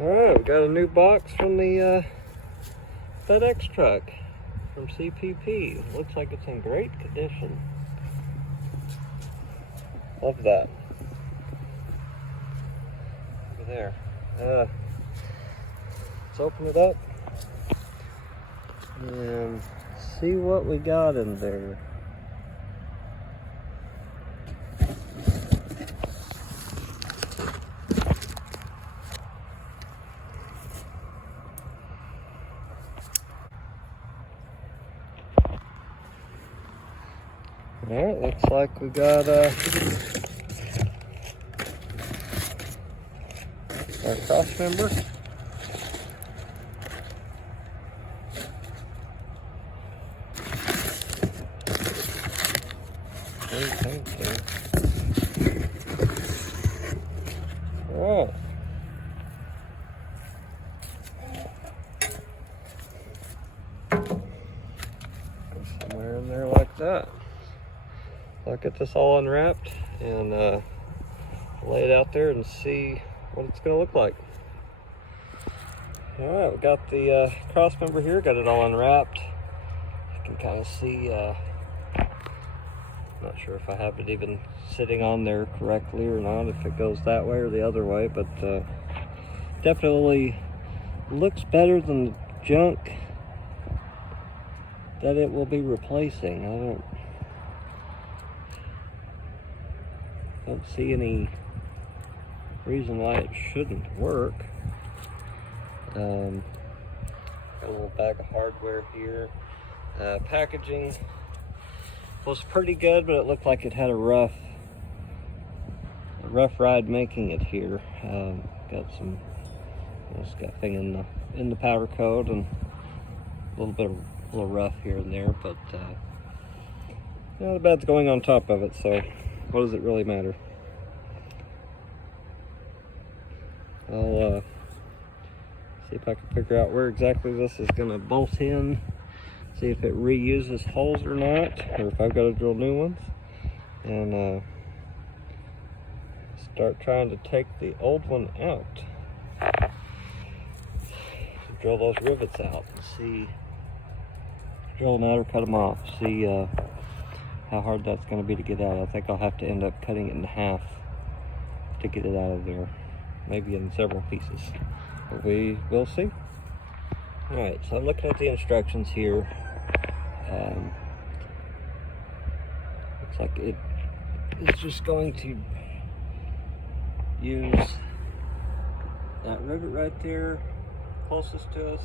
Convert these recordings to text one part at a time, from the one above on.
Alright, we got a new box from the FedEx truck from CPP. Looks like it's in great condition. Love that. Over there. Let's open it up and see what we got in there. Alright, looks like we got our cross member. Oh. Somewhere in there like that. I'll get this all unwrapped and lay it out there and see what it's going to look like. Alright, we got the cross member here, got it all unwrapped. You can kind of see, not sure if I have it even sitting on there correctly or not, if it goes that way or the other way, but definitely looks better than the junk that it will be replacing. I don't see any reason why it shouldn't work. Got a little bag of hardware here. Packaging was pretty good, but it looked like it had a rough ride making it here. Got some, it's got thing in the powder coat and a little rough here and there, but the bad's going on top of it, so what does it really matter? I'll see if I can figure out where exactly this is going to bolt in, see if it reuses holes or not, or if I've got to drill new ones, and start trying to take the old one out. Drill those rivets out and see, drill them out or cut them off, see how hard that's going to be to get out. I think I'll have to end up cutting it in half to get it out of there, maybe in several pieces, but we will see. Alright, so I'm looking at the instructions here. Looks like it is just going to use that rivet right there closest to us,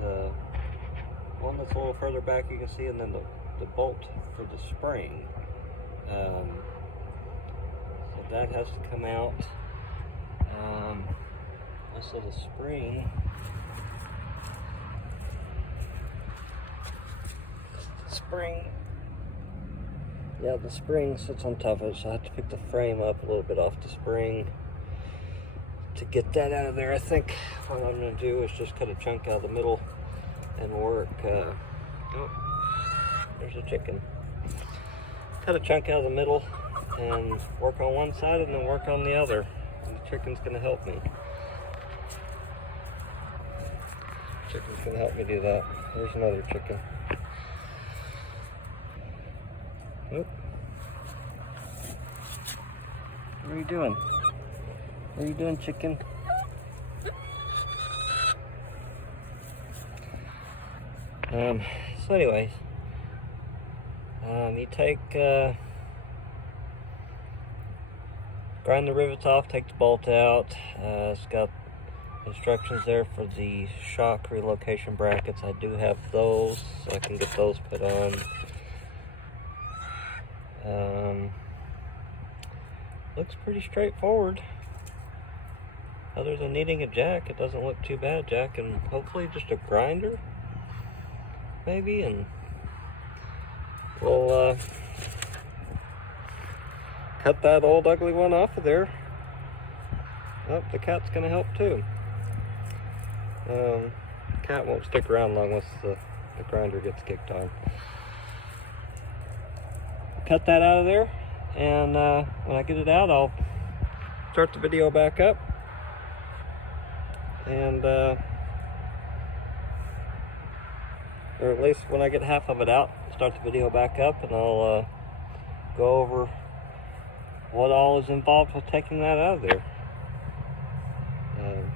the one that's a little further back you can see, and then the bolt for the spring. So that has to come out. This little spring, the spring sits on top of it, so I have to pick the frame up a little bit off the spring to get that out of there. I think what I'm going to do is just cut a chunk out of the middle and work, oh, there's a chicken. Cut a chunk out of the middle and work on one side and then work on the other. And the chicken's going to help me. Chicken's going to help me do that. There's another chicken. Oop. What are you doing? What are you doing, chicken? So anyways, you take, grind the rivets off, take the bolt out. It's got instructions there for the shock relocation brackets. I do have those, so I can get those put on. Looks pretty straightforward. Other than needing a jack, it doesn't look too bad. Jack and hopefully just a grinder, maybe, and we'll cut that old ugly one off of there. Oh, the cat's gonna help too. The cat won't stick around long once the grinder gets kicked on. Cut that out of there, and when I get it out, I'll start the video back up and or at least when I get half of it out, start the video back up, and I'll go over what all is involved with taking that out of there.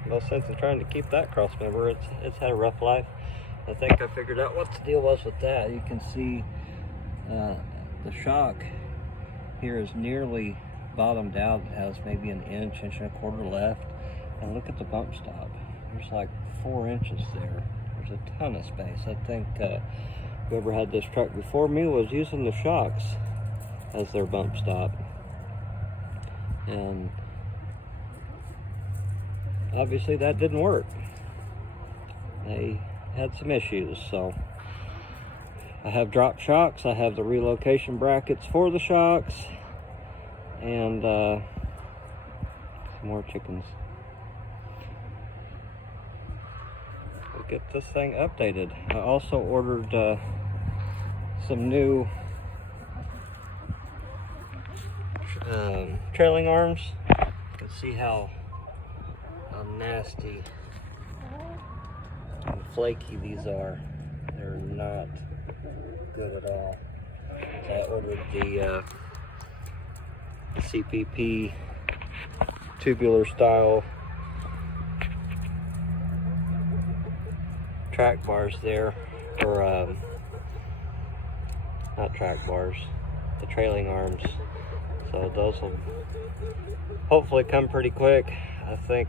No sense in trying to keep that cross member. It's had a rough life. I think I figured out what the deal was with that. You can see the shock here is nearly bottomed out. It has maybe an inch and a quarter left. And look at the bump stop. There's like 4 inches there. There's a ton of space. I think whoever had this truck before me was using the shocks as their bump stop. And obviously that didn't work. They had some issues, so I have drop shocks. I have the relocation brackets for the shocks, and some more chickens. We'll get this thing updated. I also ordered some new trailing arms. You can see how nasty and flaky these are. They're not good at all. So I ordered the CPP tubular style track bars there, or not track bars, the trailing arms. So those will hopefully come pretty quick. I think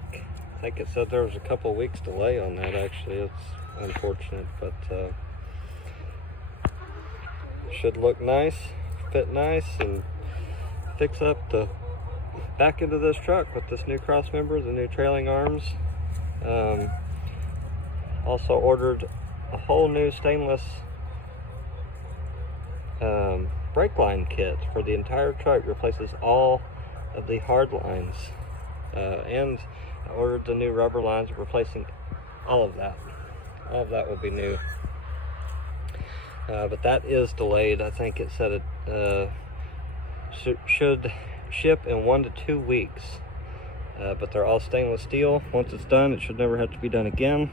it said there was a couple weeks delay on that. Actually, it's unfortunate, but should look nice, fit nice, and fix up the back end of this truck with this new cross member, the new trailing arms. Also ordered a whole new stainless brake line kit for the entire truck. Replaces all of the hard lines, and I ordered the new rubber lines, replacing all of that. All of that will be new. But that is delayed. I think it said it should ship in 1 to 2 weeks. But they're all stainless steel. Once it's done, it should never have to be done again.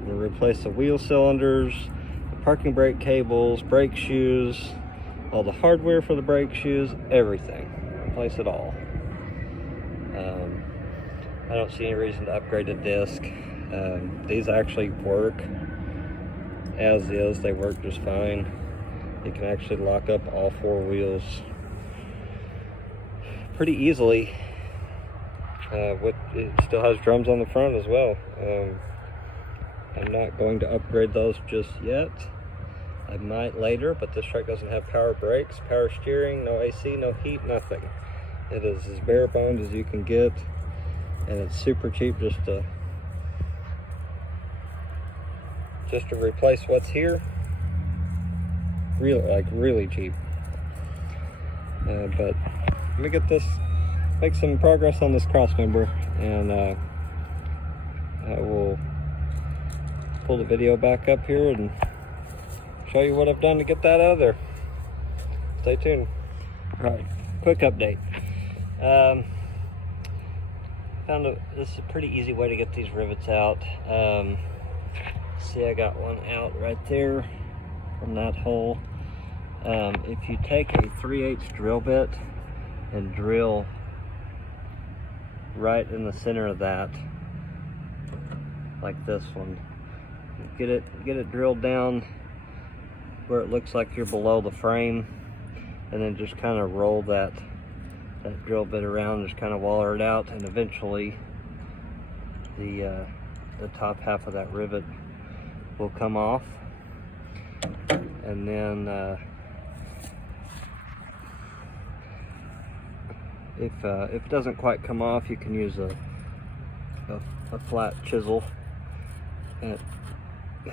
We'll replace the wheel cylinders, the parking brake cables, brake shoes, all the hardware for the brake shoes, everything. Replace it all. I don't see any reason to upgrade a disc. These actually work as is. They work just fine. You can actually lock up all 4 wheels pretty easily. It still has drums on the front as well. I'm not going to upgrade those just yet. I might later, but this truck doesn't have power brakes, power steering, no AC, no heat, nothing. It is as bare boned as you can get, and it's super cheap just to replace what's here. Really cheap. But let me get this, make some progress on this cross member, and I will pull the video back up here and show you what I've done to get that out of there. Stay tuned. All right, quick update. This is a pretty easy way to get these rivets out. See, I got one out right there from that hole. If you take a 3/8 drill bit and drill right in the center of that, like this one, get it drilled down where it looks like you're below the frame, and then just kind of roll that drill bit around, just kind of waller it out, and eventually the top half of that rivet will come off. And then if it doesn't quite come off, you can use a flat chisel and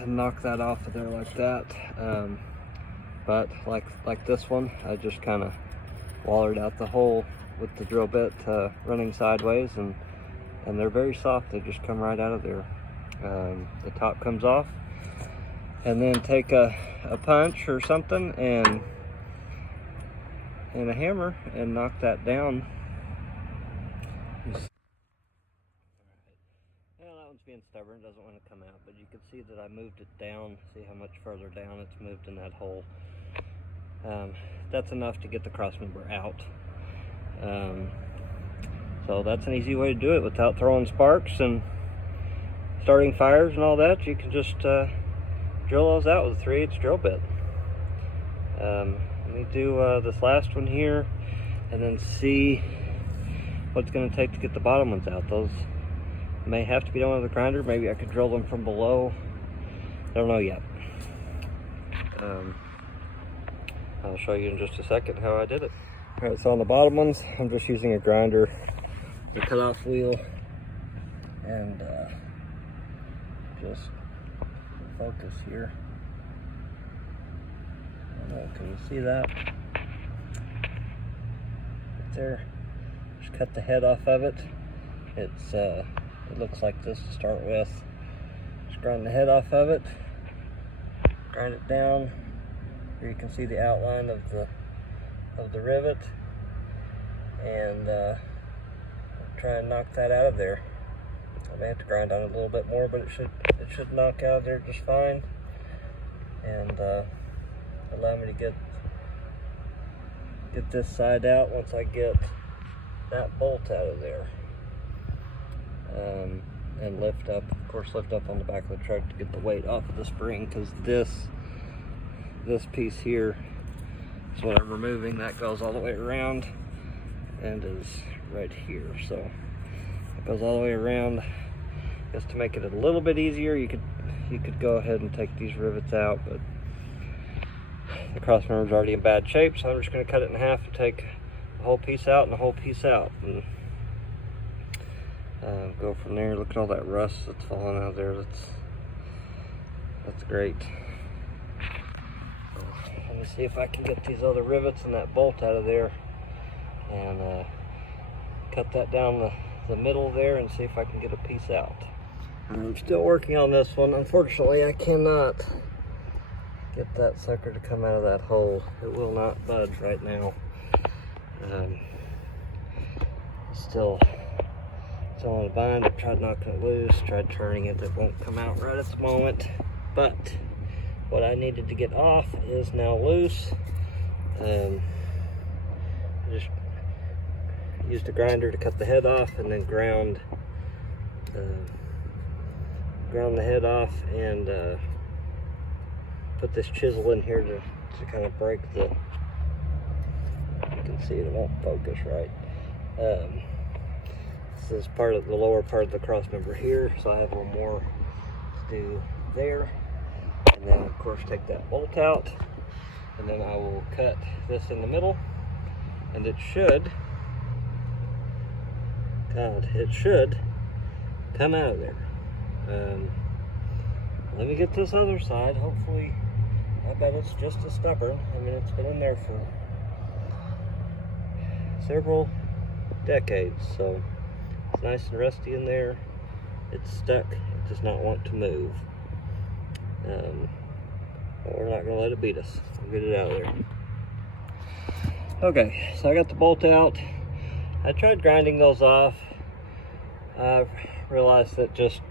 knock that off of there like that. But like this one, I just kind of wallered out the hole with the drill bit running sideways, and they're very soft. They just come right out of there. The top comes off, and then take a punch or something and a hammer and knock that down. And being stubborn, it doesn't want to come out, but you can see that I moved it down. See how much further down it's moved in that hole. That's enough to get the cross member out. So that's an easy way to do it without throwing sparks and starting fires and all that. You can just drill those out with a 3/8 drill bit. Let me do this last one here and then see what it's going to take to get the bottom ones out. Those may have to be done with a grinder. Maybe I could drill them from below. I don't know yet. I'll show you in just a second how I did it. All right, so on the bottom ones, I'm just using a grinder, the cutoff wheel, and just focus here. I don't know, can you see that? Right there. Just cut the head off of it. It looks like this to start with. Just grind the head off of it. Grind it down. Here you can see the outline of the rivet, and try and knock that out of there. I may have to grind on it a little bit more, but it should knock out of there just fine, and allow me to get this side out once I get that bolt out of there, and lift up. Of course, lift up on the back of the truck to get the weight off of the spring, because this piece here is what I'm removing. That goes all the way around and is right here. So it goes all the way around. Just to make it a little bit easier, you could go ahead and take these rivets out, but the cross member is already in bad shape, so I'm just going to cut it in half and take the whole piece out and the whole piece out, and go from there. Look at all that rust that's falling out of there. That's great. Let me see if I can get these other rivets and that bolt out of there, and cut that down the middle there and see if I can get a piece out. I'm still working on this one. Unfortunately, I cannot get that sucker to come out of that hole. It will not budge right now. Still on the bind. I've tried knocking it loose, tried turning it. It won't come out right at the moment, but what I needed to get off is now loose. I just used a grinder to cut the head off, and then ground the head off, and put this chisel in here to kind of break the, you can see it won't focus right. This is part of the lower part of the cross member here, so I have a little more to do there. And then of course take that bolt out, and then I will cut this in the middle, and it should come out of there. Let me get this other side. Hopefully, I bet it's just as stubborn. I mean, it's been in there for several decades, so it's nice and rusty in there. It's stuck. It does not want to move. But we're not going to let it beat us. We'll get it out of there. Okay, so I got the bolt out. I tried grinding those off. I realized that just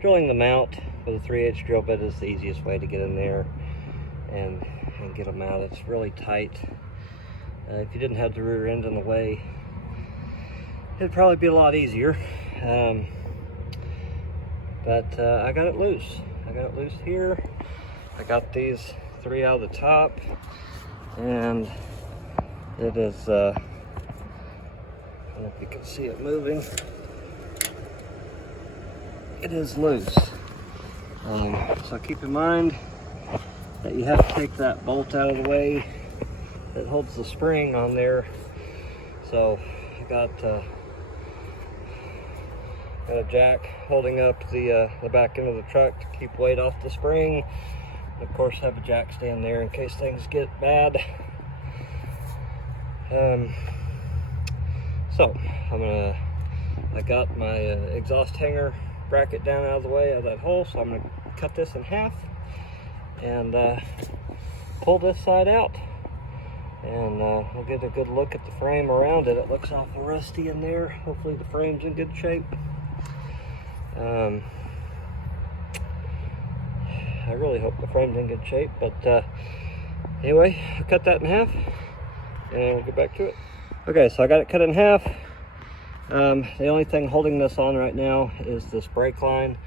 drilling them out with a 3/8 drill bit is the easiest way to get in there and get them out. It's really tight. If you didn't have the rear end in the way, it'd probably be a lot easier. But I got it loose. I got it loose here. I got these 3 out of the top, and it is, I don't know if you can see it moving. It is loose. So keep in mind that you have to take that bolt out of the way that holds the spring on there. So I got a jack holding up the back end of the truck to keep weight off the spring. And of course, have a jack stand there in case things get bad. So I got my exhaust hanger bracket down out of the way of that hole, so I'm gonna cut this in half and pull this side out, and we'll get a good look at the frame around it. It looks awful rusty in there. Hopefully the frame's in good shape. I really hope the frame's in good shape. But anyway, I cut that in half and we'll get back to it. Okay, so I got it cut in half. The only thing holding this on right now is this brake line.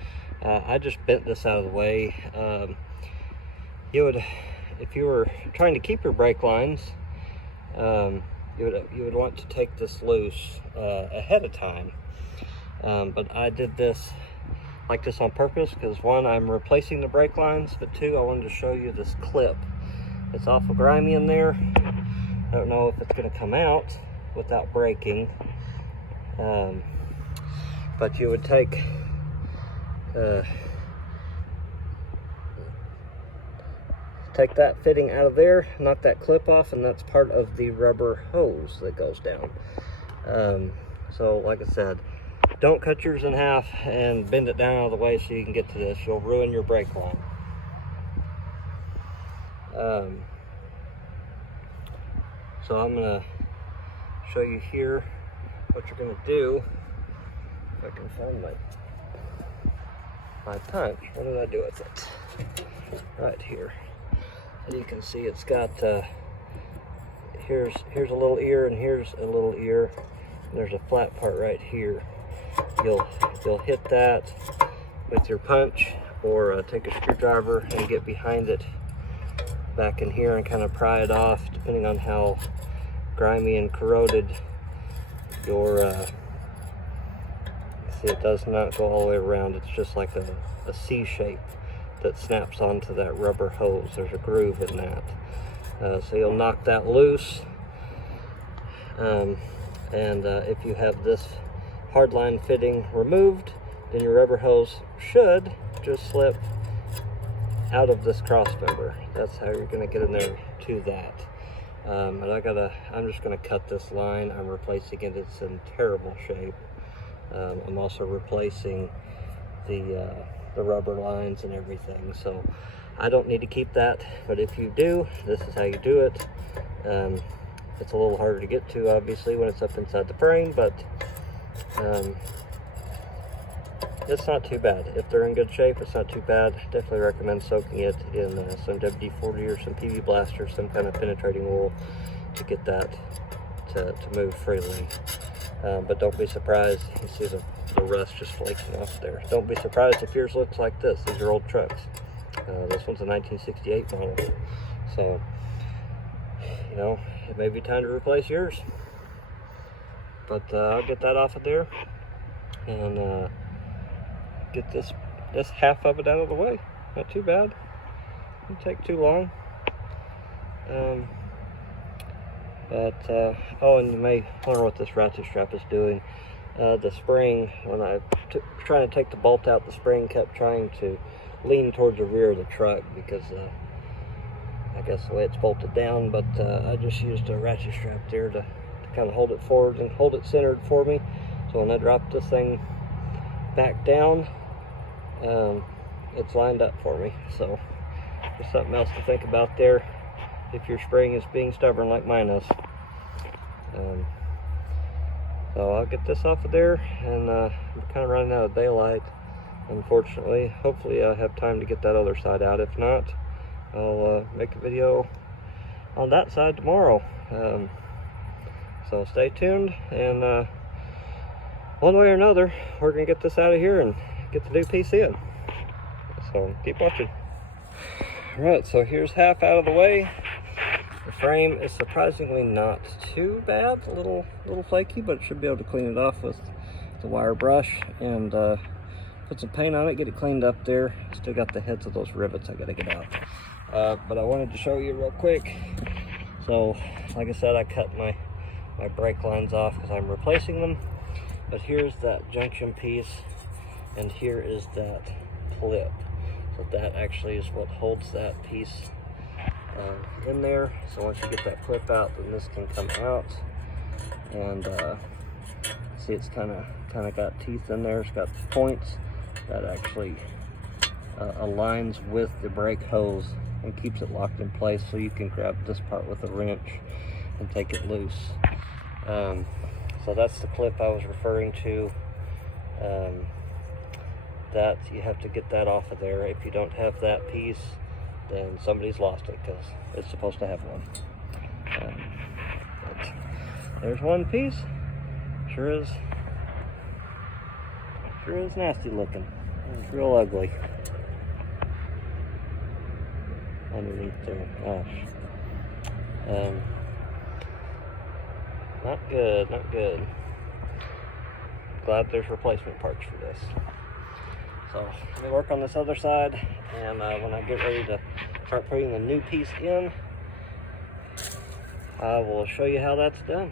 I just bent this out of the way. If you were trying to keep your brake lines, you would want to take this loose ahead of time. But I did this like this on purpose because one, I'm replacing the brake lines, but two, I wanted to show you this clip. It's awful grimy in there. I don't know if it's going to come out without breaking. But you would take that fitting out of there, knock that clip off, and that's part of the rubber hose that goes down. So like I said, don't cut yours in half and bend it down out of the way so you can get to this. You'll ruin your brake line. So I'm gonna show you here what you're gonna do. If I can find my punch. What did I do with it? Right here. And you can see it's got here's a little ear and here's a little ear. And there's a flat part right here. You'll hit that with your punch, or take a screwdriver and get behind it back in here and kind of pry it off, depending on how grimy and corroded your see, it does not go all the way around. It's just like a C shape that snaps onto that rubber hose. There's a groove in that. So you'll knock that loose. If you have this hardline fitting removed, then your rubber hose should just slip out of this cross member. That's how you're going to get in there to that. And I'm just going to cut this line. I'm replacing it. It's in terrible shape. I'm also replacing the rubber lines and everything. So I don't need to keep that, but if you do, this is how you do it. It's a little harder to get to, obviously, when it's up inside the frame, but it's not too bad. If they're in good shape, it's not too bad. Definitely recommend soaking it in some WD-40 or some PV Blast or some kind of penetrating wool to get that to move freely. But don't be surprised. You see the rust just flaking off there. Don't be surprised if yours looks like this. These are old trucks. This one's a 1968 model. So, you know, it may be time to replace yours. But I'll get that off of there and get this half of it out of the way. Not too bad. Won't take too long. Oh, and you may wonder what this ratchet strap is doing. The spring, when I trying to take the bolt out, the spring kept trying to lean towards the rear of the truck because I guess the way it's bolted down, but I just used a ratchet strap there to kind of hold it forward and hold it centered for me. So when I drop this thing back down, it's lined up for me. So there's something else to think about there if your spring is being stubborn like mine is. So I'll get this off of there, and I'm kind of running out of daylight, unfortunately. Hopefully I have time to get that other side out. If not, I'll make a video on that side tomorrow. So stay tuned, and one way or another, we're gonna get this out of here and get the new piece in. So keep watching. All right, so here's half out of the way. The frame is surprisingly not too bad. A little flaky, but should be able to clean it off with the wire brush and put some paint on it, get it cleaned up there. Still got the heads of those rivets I gotta get out. But I wanted to show you real quick. So, like I said, I cut my brake lines off because I'm replacing them. But here's that junction piece, and here is that clip. So that actually is what holds that piece in there. So once you get that clip out, then this can come out, and see, it's kind of got teeth in there. It's got points that actually aligns with the brake hose and keeps it locked in place, so you can grab this part with a wrench and take it loose. So that's the clip I was referring to. that you have to get that off of there. If you don't have that piece, then somebody's lost it, because it's supposed to have one. But there's one piece. Sure is nasty looking. It's real ugly underneath there. Gosh. Not good, not good. Glad there's replacement parts for this. So let me work on this other side, and when I get ready to start putting the new piece in, I will show you how that's done.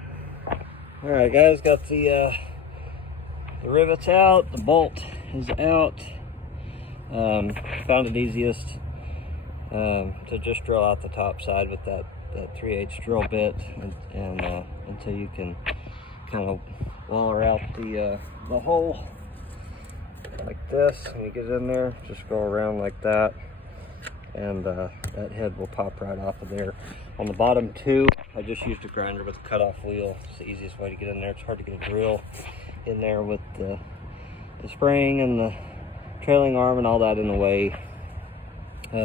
All right, guys, got the rivets out, the bolt is out. Found it easiest to just drill out the top side with that 3/8 drill bit, and until you can kind of waller out the hole like this. When you get in there, just go around like that, and that head will pop right off of there. On the bottom too, I just used a grinder with a cutoff wheel. It's the easiest way to get in there. It's hard to get a drill in there with the spring and the trailing arm and all that in the way.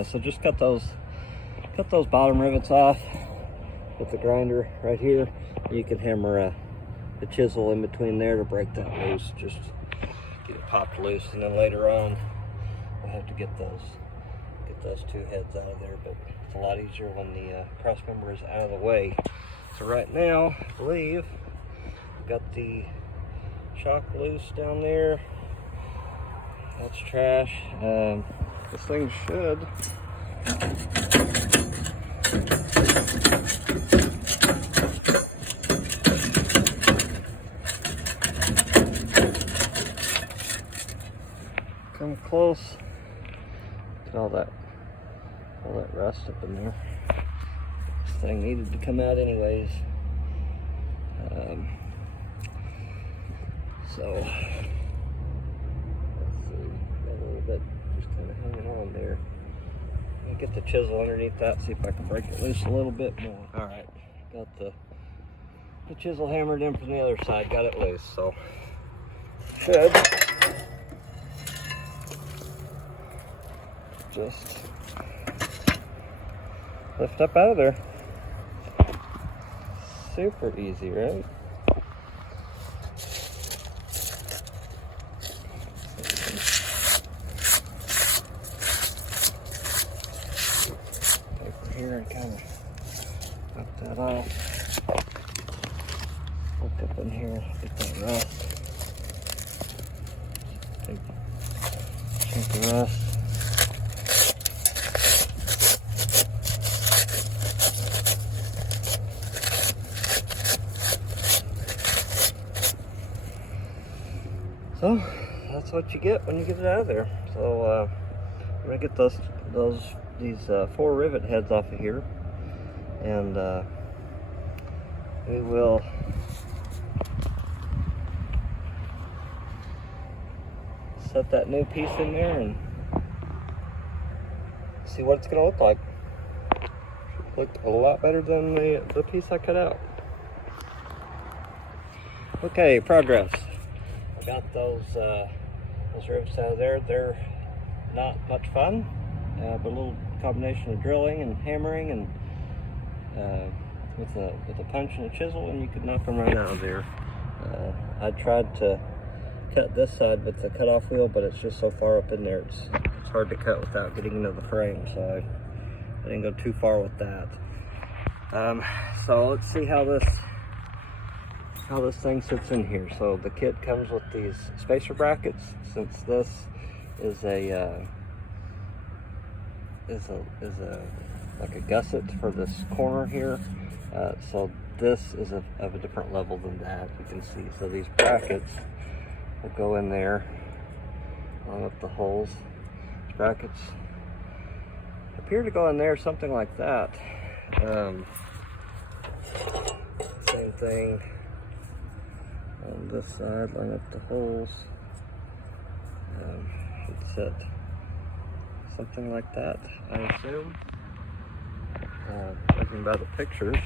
So just cut those bottom rivets off with the grinder right here. You can hammer the chisel in between there to break that loose. Just get it popped loose, and then later on we'll have to get those two heads out of there. But it's a lot easier when the cross member is out of the way. So right now, I believe I've got the shock loose down there. That's trash. This thing should come close. Look at all that rust up in there. This thing needed to come out anyways. So let's see, got a little bit just kind of hanging on there. Let me get the chisel underneath that, see if I can break it loose a little bit more. All right, got the chisel hammered in from the other side, got it loose, so should just lift up out of there. Super easy, right? Over here and kind of knock that off. Look up in here, get that rust. Take a chunk of rust. So that's what you get when you get it out of there. So I'm gonna get these 4 rivet heads off of here, and we will set that new piece in there and see what it's gonna look like. Should look a lot better than the piece I cut out. Okay, progress. Got those rivets out of there. They're not much fun, but a little combination of drilling and hammering and with a punch and a chisel, and you could knock them right out of there. I tried to cut this side with the cutoff wheel, but it's just so far up in there, it's hard to cut without getting into the frame, so I didn't go too far with that. So let's see how this thing sits in here. So the kit comes with these spacer brackets. Since this is like a gusset for this corner here, so this is of a different level than that, you can see. So these brackets will go in there along with the holes. These brackets appear to go in there, something like that. Same thing on this side, line up the holes. Should sit something like that, I assume. Judging by the pictures.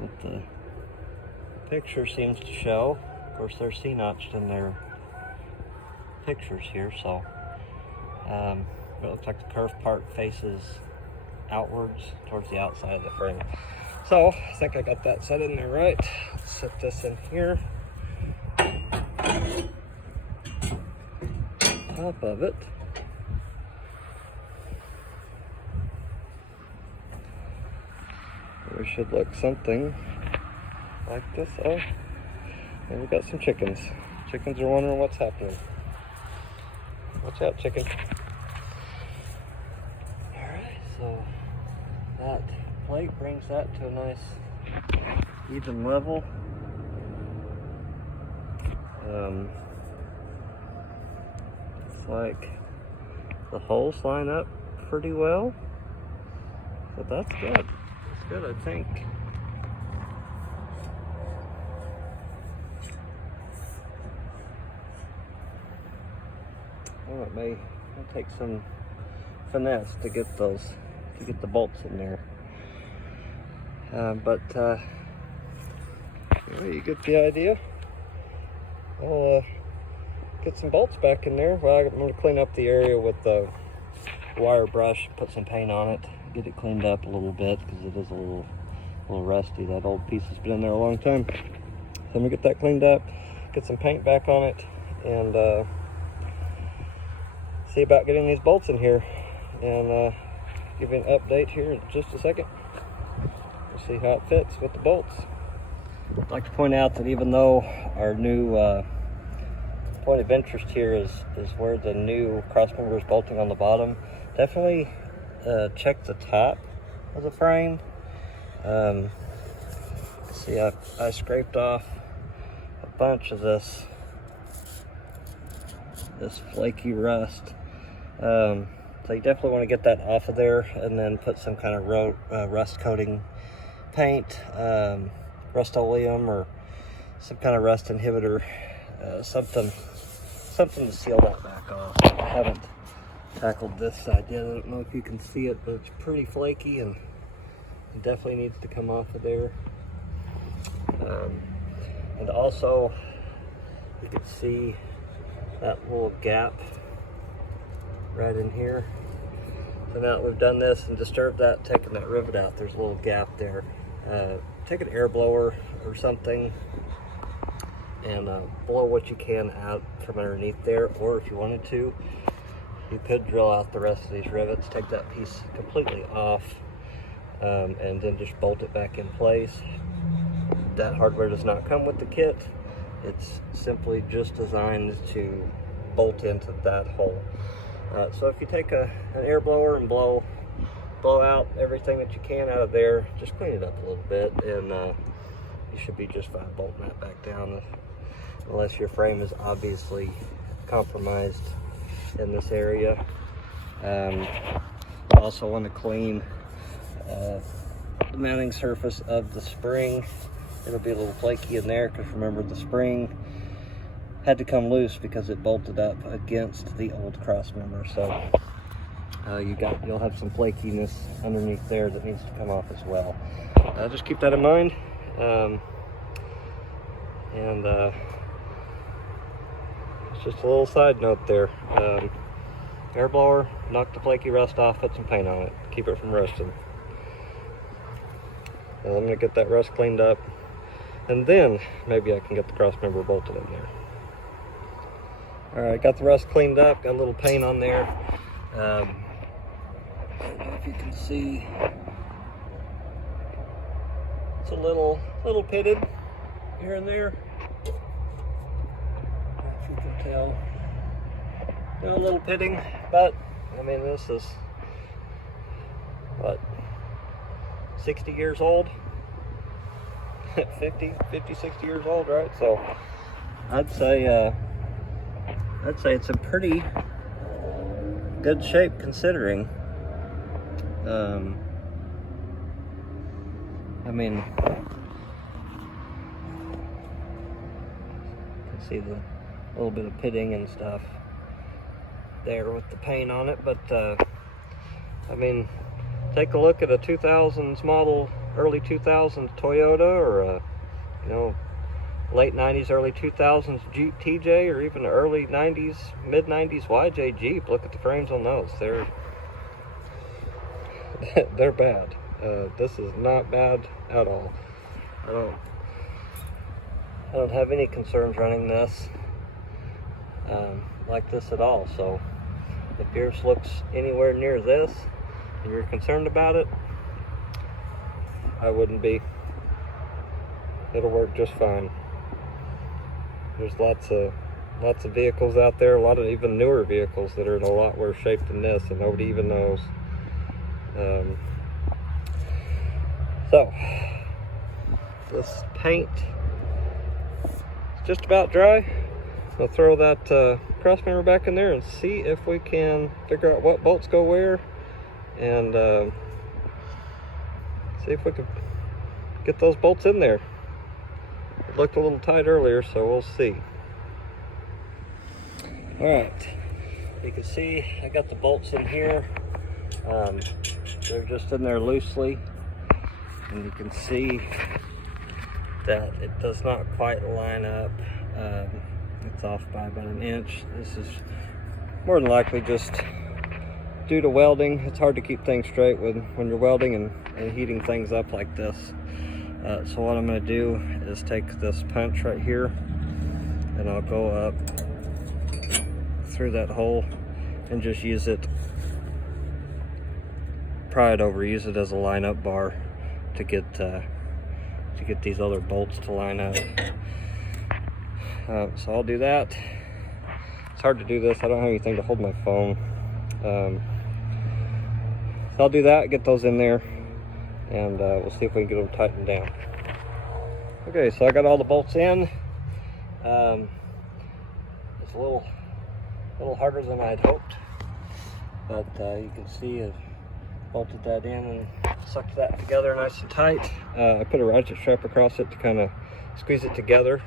what the picture seems to show. Of course, they're C-notched in their pictures here, so it looks like the curved part faces outwards towards the outside of the frame. So I think I got that set in there right. Let's set this in here. Top of it. It should look something like this. Oh, and we got some chickens. Chickens are wondering what's happening. Watch out, chicken. Alright, so that plate brings that to a nice even level. It's like the holes line up pretty well. So that's good. That's good, I think. Oh, it may take some finesse to get the bolts in there. But you get the idea. I'll get some bolts back in there. Well, I'm going to clean up the area with the wire brush, put some paint on it, get it cleaned up a little bit because it is a little rusty. That old piece has been in there a long time. So I'm going to get that cleaned up, get some paint back on it, and see about getting these bolts in here, and give you an update here in just a second. We'll see how it fits with the bolts. I'd like to point out that even though our new point of interest here is where the new crossmember is bolting on the bottom, definitely check the top of the frame. See, I scraped off a bunch of this flaky rust. So you definitely want to get that off of there, and then put some kind of rust coating paint, Rust-Oleum, or some kind of rust inhibitor, something to seal that back off. I haven't tackled this side yet. I don't know if you can see it, but it's pretty flaky, and it definitely needs to come off of there. And also, you can see that little gap right in here. So now that we've done this and disturbed that, taking that rivet out, there's a little gap there. Take an air blower or something and blow what you can out from underneath there, or if you wanted to, you could drill out the rest of these rivets, take that piece completely off, and then just bolt it back in place. That hardware does not come with the kit. It's simply just designed to bolt into that hole. So if you take an air blower and blow out everything that you can out of there, just clean it up a little bit, and you should be just fine bolting that back down, unless your frame is obviously compromised in this area. Also want to clean the mounting surface of the spring. It'll be a little flaky in there because remember, the spring had to come loose because it bolted up against the old cross member. So you'll have some flakiness underneath there that needs to come off as well. Just keep that in mind. It's just a little side note there. Air blower, knock the flaky rust off, put some paint on it, keep it from rusting. I'm going to get that rust cleaned up, and then maybe I can get the cross member bolted in there. Alright, got the rust cleaned up, got a little paint on there. I don't know if you can see, it's a little pitted here and there. If you can tell, a little pitting, but I mean, this is what, 60 years old? 50, 60 years old, right? So I'd say it's in pretty good shape considering. I mean, you can see the little bit of pitting and stuff there with the paint on it, but I mean, take a look at a 2000s model early 2000s Toyota, or a, you know, late 90s, early 2000s Jeep TJ, or even early 90s, mid 90s YJ Jeep, look at the frames on those. They're bad. This is not bad at all. I don't have any concerns running this like this at all. So if yours looks anywhere near this and you're concerned about it, I wouldn't be. It'll work just fine. There's lots of vehicles out there, a lot of even newer vehicles that are in a lot worse shape than this, and nobody even knows. So this paint is just about dry. I'll throw that cross member back in there and see if we can figure out what bolts go where, and see if we can get those bolts in there. It looked a little tight earlier, so we'll see. All right, you can see I got the bolts in here. They're just in there loosely, and you can see that it does not quite line up. It's off by about an inch. This is more than likely just due to welding. It's hard to keep things straight when you're welding and heating things up like this. So what I'm going to do is take this punch right here, and I'll go up through that hole and just use it, pry it over, use it as a line-up bar to get these other bolts to line up. So I'll do that. It's hard to do this. I don't have anything to hold my phone. So I'll do that, get those in there, and we'll see if we can get them tightened down. Okay, so I got all the bolts in. It's a little harder than I'd hoped, but you can see I've bolted that in and sucked that together nice and tight. I put a ratchet strap across it to kind of squeeze it together.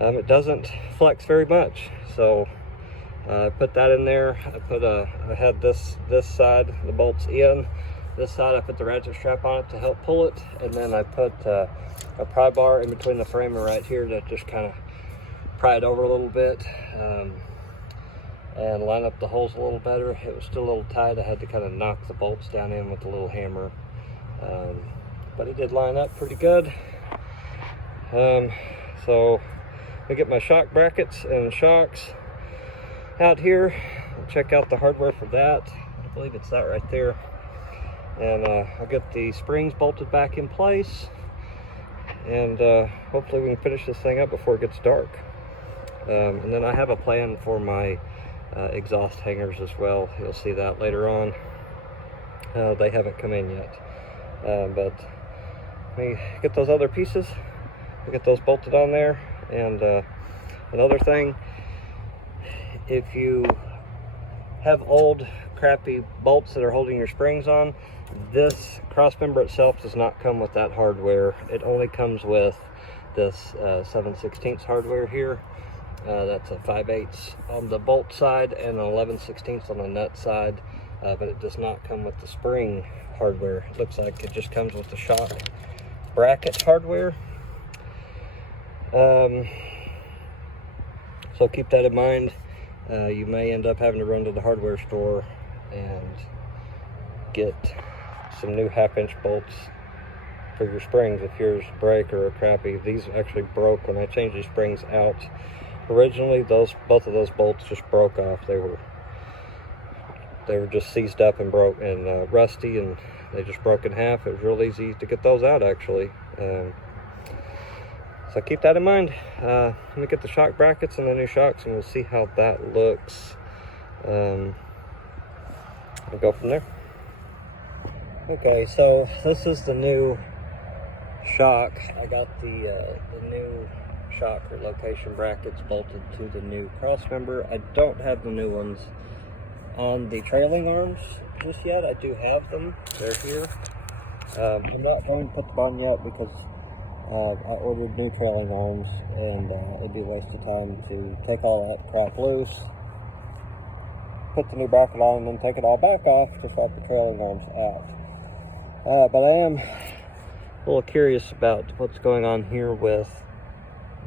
It doesn't flex very much, so I put that in there. I had this side, the bolts in. This side I put the ratchet strap on it to help pull it, and then I put a pry bar in between the frame and right here to just kind of pry it over a little bit and line up the holes a little better. It was still a little tight. I had to kind of knock the bolts down in with a little hammer, but it did line up pretty good. So I get my shock brackets and shocks out here. I'll check out the hardware for that. I believe it's that right there. And I'll get the springs bolted back in place, and hopefully we can finish this thing up before it gets dark. And then I have a plan for my exhaust hangers as well. You'll see that later on. They haven't come in yet, but let me get those other pieces. I'll get those bolted on there. And another thing, if you have old crappy bolts that are holding your springs on, this cross member itself does not come with that hardware. It only comes with this 7/16 hardware here. That's a 5/8 on the bolt side and an 11/16 on the nut side, but it does not come with the spring hardware. It looks like it just comes with the shock bracket hardware. So keep that in mind. You may end up having to run to the hardware store and get some new 1/2-inch bolts for your springs if yours break or are crappy. These actually broke when I changed these springs out. Originally, both of those bolts just broke off. They were just seized up and broke and rusty, and they just broke in half. It was real easy to get those out, actually. So keep that in mind. Let me get the shock brackets and the new shocks, and we'll see how that looks. We'll go from there. Okay, so this is the new shock. I got the new shock relocation brackets bolted to the new cross member. I don't have the new ones on the trailing arms just yet. I do have them. They're here. I'm not going to put them on yet because I ordered new trailing arms, and it'd be a waste of time to take all that crap loose, put the new bracket on, and then take it all back off to swap the trailing arms out. But I am little curious about what's going on here with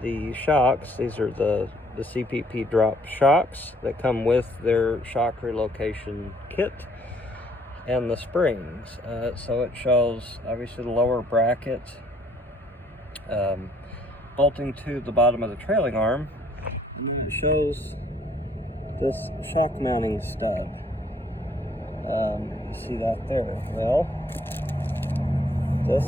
the shocks. These are the CPP drop shocks that come with their shock relocation kit, and the springs. So it shows obviously the lower bracket bolting to the bottom of the trailing arm, and then it shows this shock mounting stud. You see that there? Well, this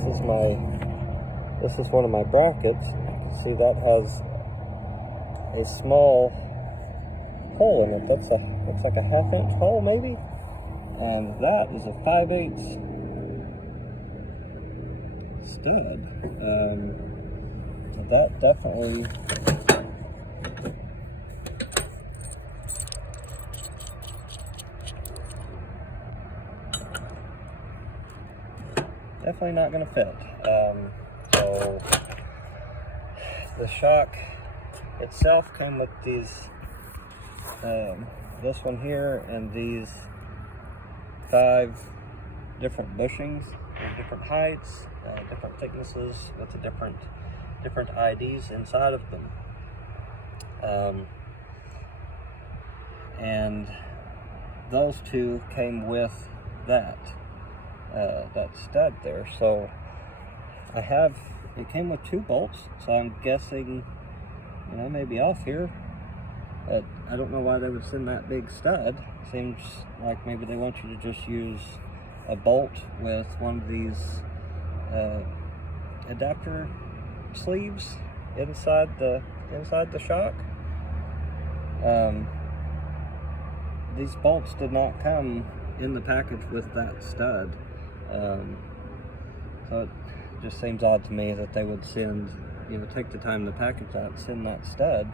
is one of my brackets. You can see that has a small hole in it. Looks like a 1/2 inch hole maybe, and that is a 5/8 stud. So that definitely not going to fit. So the shock itself came with these, this one here and these 5 different bushings, different heights, different thicknesses with the different IDs inside of them. And those 2 came with that stud there. So it came with 2 bolts, so I'm guessing, you know, maybe off here. I don't know why they would send that big stud. Seems like maybe they want you to just use a bolt with one of these adapter sleeves inside the shock. These bolts did not come in the package with that stud. So it just seems odd to me that they would send, you know, take the time to package that and send that stud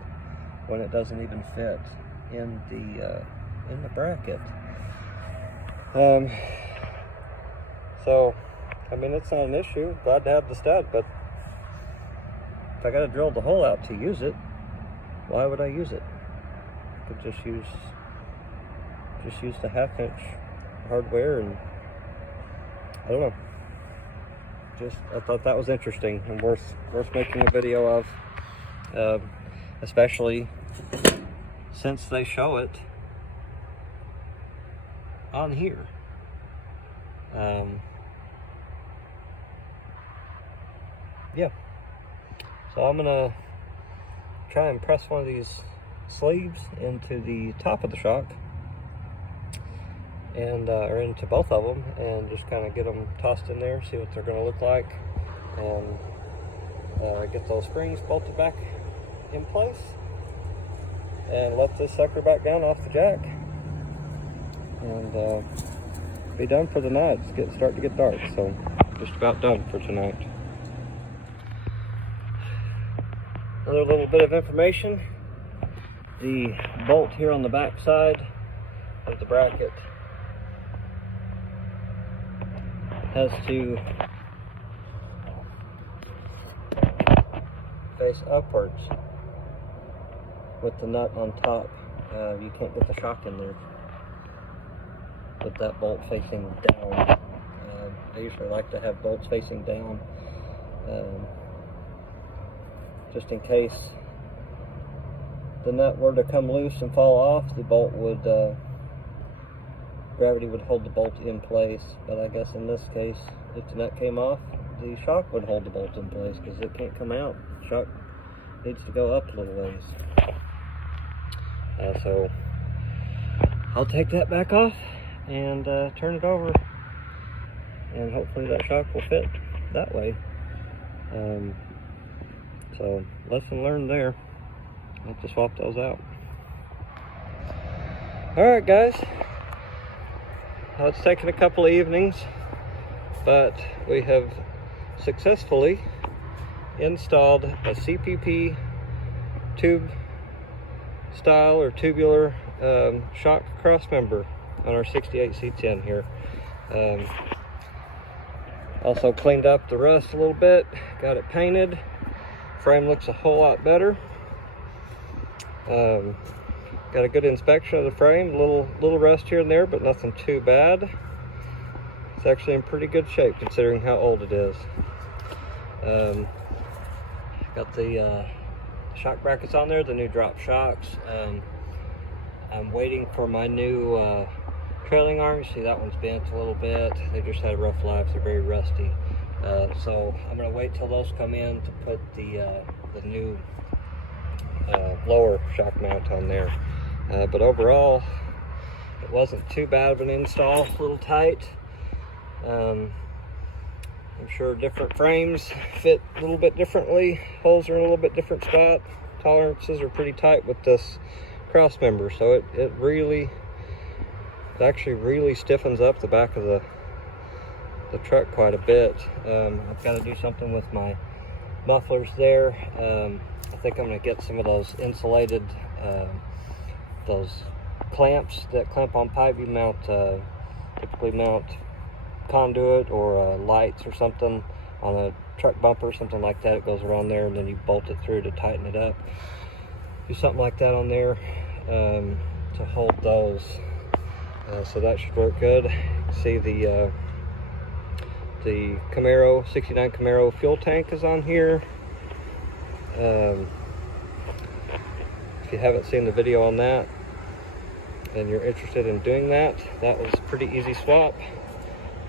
when it doesn't even fit in the bracket. So I mean, it's not an issue. Glad to have the stud, but if I got to drill the hole out to use it, why would I use it? I could just use the 1/2 inch hardware, and I don't know. I thought that was interesting and worth making a video of, especially since they show it on here. Yeah. So I'm gonna try and press one of these sleeves into the top of the shock, and or into both of them, and just kind of get them tossed in there, see what they're going to look like, and get those springs bolted back in place, and let this sucker back down off the jack, and be done for the night. It's starting to get dark, so just about done for tonight. Another little bit of information: the bolt here on the back side of the bracket has to face upwards with the nut on top. You can't get the shock in there with that bolt facing down. I usually like to have bolts facing down, just in case the nut were to come loose and fall off. The bolt would gravity would hold the bolt in place, but I guess in this case, if the nut came off, the shock would hold the bolt in place because it can't come out. The shock needs to go up a little ways. So I'll take that back off and turn it over, and hopefully that shock will fit that way. So lesson learned there. I'll have to swap those out. Alright guys, it's taken a couple of evenings, but we have successfully installed a CPP tube style or tubular shock cross member on our 68 C10 here. Also cleaned up the rust a little bit, got it painted. Frame looks a whole lot better. Got a good inspection of the frame, little rust here and there, but nothing too bad. It's actually in pretty good shape considering how old it is. Got the shock brackets on there, the new drop shocks. I'm waiting for my new trailing arms. See, that one's bent a little bit. They just had a rough life. They're very rusty. So I'm going to wait till those come in to put the new lower shock mount on there. But overall, it wasn't too bad of an install. A little tight. I'm sure different frames fit a little bit differently. Holes are in a little bit different spot. Tolerances are pretty tight with this cross member, so it actually really stiffens up the back of the truck quite a bit. I've got to do something with my mufflers there. I think I'm going to get some of those insulated those clamps that clamp on pipe. You mount typically mount conduit or lights or something on a truck bumper, something like that. It goes around there and then you bolt it through to tighten it up. Do something like that on there to hold those. So that should work good. You can see the Camaro, 69 Camaro fuel tank is on here. If you haven't seen the video on that and you're interested in doing that, that was a pretty easy swap.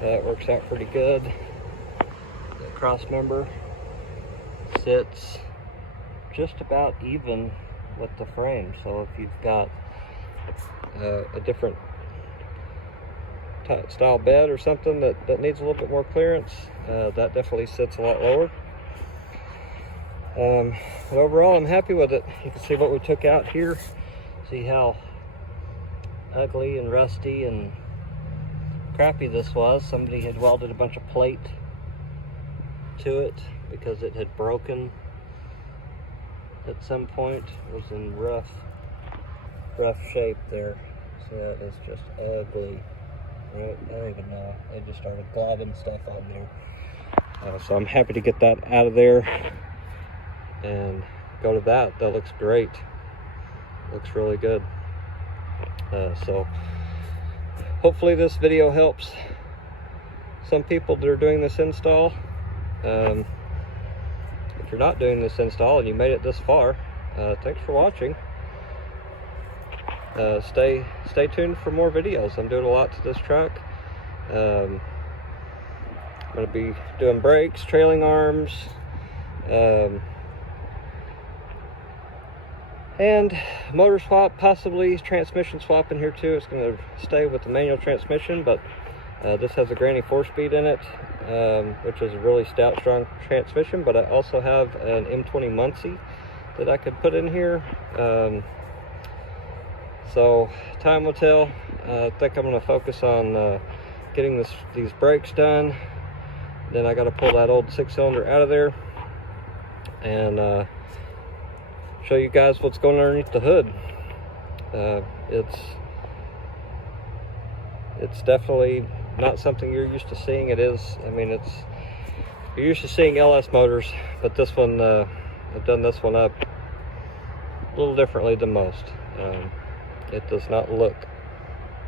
That works out pretty good. The cross member sits just about even with the frame. So if you've got a different style bed or something that needs a little bit more clearance, that definitely sits a lot lower. But overall, I'm happy with it. You can see what we took out here. See how ugly and rusty and crappy this was. Somebody had welded a bunch of plate to it because it had broken at some point. It was in rough shape there. So that is just ugly. Right? I don't even know. They just started globbing stuff on there. So I'm happy to get that out of there and go to that. That looks great. Looks really good. So hopefully this video helps some people that are doing this install. If you're not doing this install and you made it this far, thanks for watching. Stay tuned for more videos. I'm doing a lot to this truck. I'm going to be doing brakes, trailing arms, and motor swap, possibly transmission swap in here too. It's going to stay with the manual transmission, but this has a Granny 4-speed in it, which is a really stout, strong transmission. But I also have an M20 Muncie that I could put in here. So time will tell. I think I'm going to focus on getting these brakes done. Then I got to pull that old 6-cylinder out of there and show you guys what's going underneath the hood. It's definitely not something you're used to seeing. It is. I mean, you're used to seeing LS motors, but this one, I've done this one up a little differently than most. It does not look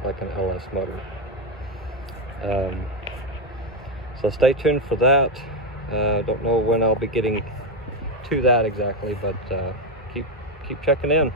like an LS motor. So stay tuned for that. Don't know when I'll be getting to that exactly, but keep checking in.